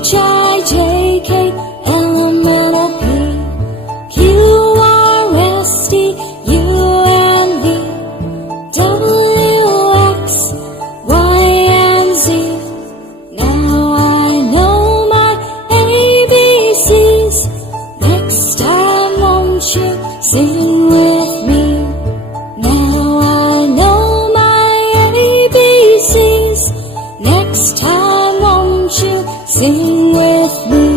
H I J K L M N O P Q R S T U N V W X Y and Z. Now I know my ABCs. Next time won't you sing with me? Now I know my ABCs. Next time won't you sing with me?